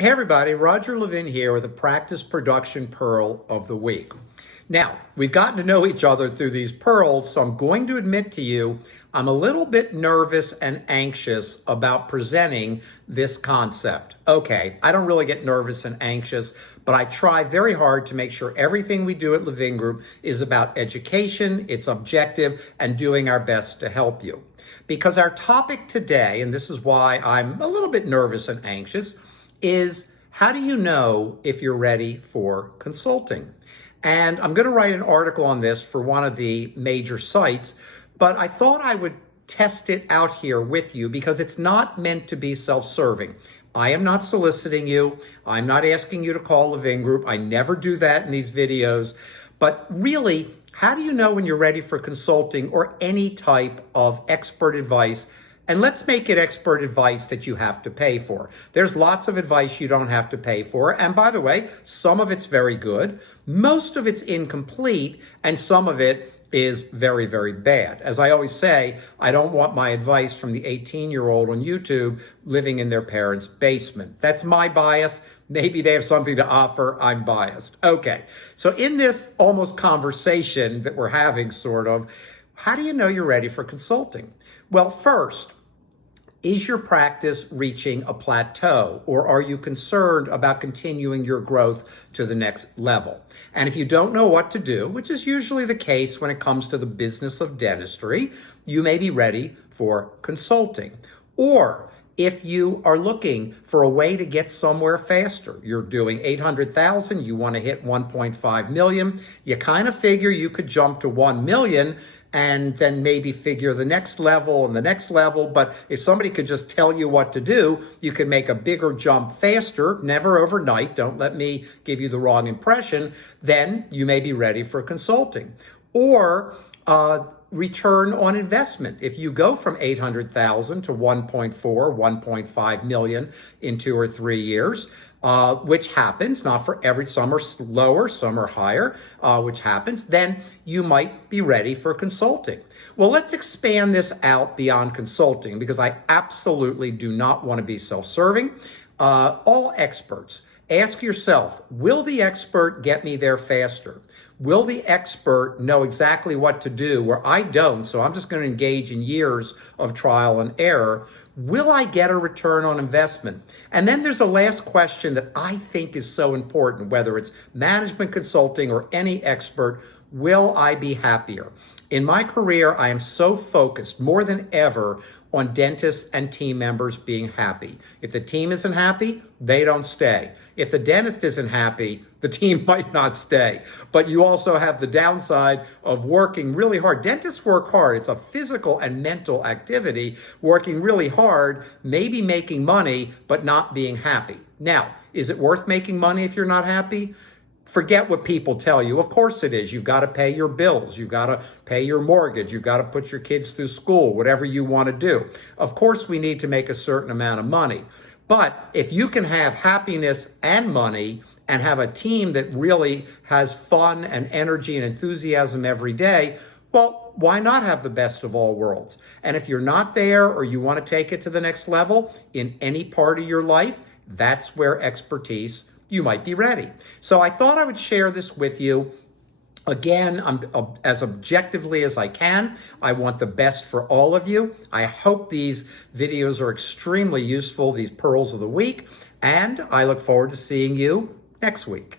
Hey everybody, Roger Levin here with a practice production pearl of the week. Now, we've gotten to know each other through these pearls, so I'm going to admit to you, I'm a little bit nervous and anxious about presenting this concept. Okay, I don't really get nervous and anxious, but I try very hard to make sure everything we do at Levin Group is about education, it's objective, and doing our best to help you. Because our topic today, and this is why I'm a little bit nervous and anxious, is how do you know if you're ready for consulting? And I'm going to write an article on this for one of the major sites, but I thought I would test it out here with you because it's not meant to be self-serving. I am not soliciting you. I'm not asking you to call Levin Group. I never do that in these videos. But really, how do you know when you're ready for consulting or any type of expert advice? And let's make it expert advice that you have to pay for. There's lots of advice you don't have to pay for. And by the way, some of it's very good. Most of it's incomplete. And some of it is very, very bad. As I always say, I don't want my advice from the 18-year-old on YouTube living in their parents' basement. That's my bias. Maybe they have something to offer. I'm biased. Okay. So in this almost conversation that we're having, sort of, how do you know you're ready for consulting? Well, first, is your practice reaching a plateau, or are you concerned about continuing your growth to the next level? And if you don't know what to do, which is usually the case when it comes to the business of dentistry, you may be ready for consulting. Or if you are looking for a way to get somewhere faster, you're doing 800,000, you want to hit 1.5 million, you kind of figure you could jump to 1 million and then maybe figure the next level and the next level. But if somebody could just tell you what to do, you can make a bigger jump faster, never overnight. Don't let me give you the wrong impression. Then you may be ready for consulting. Or return on investment. If you go from 800,000 to 1.4, 1.5 million in 2 or 3 years, which happens, not for every, some are lower, some are higher, which happens, then you might be ready for consulting. Well, let's expand this out beyond consulting because I absolutely do not want to be self-serving. All experts, ask yourself, will the expert get me there faster? Will the expert know exactly what to do where I don't, so I'm just going to engage in years of trial and error? Will I get a return on investment? And then there's a last question that I think is so important, whether it's management consulting or any expert, will I be happier? In my career, I am so focused more than ever on dentists and team members being happy. If the team isn't happy, they don't stay. If the dentist isn't happy, the team might not stay. But you also have the downside of working really hard. Dentists work hard. It's a physical and mental activity, working really hard, maybe making money, but not being happy. Now, is it worth making money if you're not happy? Forget what people tell you. Of course it is. You've got to pay your bills. You've got to pay your mortgage. You've got to put your kids through school, whatever you want to do. Of course, we need to make a certain amount of money. But if you can have happiness and money and have a team that really has fun and energy and enthusiasm every day, well, why not have the best of all worlds? And if you're not there or you want to take it to the next level in any part of your life, that's where expertise, you might be ready. So I thought I would share this with you. Again, I'm as objectively as I can. I want the best for all of you. I hope these videos are extremely useful, these pearls of the week, and I look forward to seeing you next week.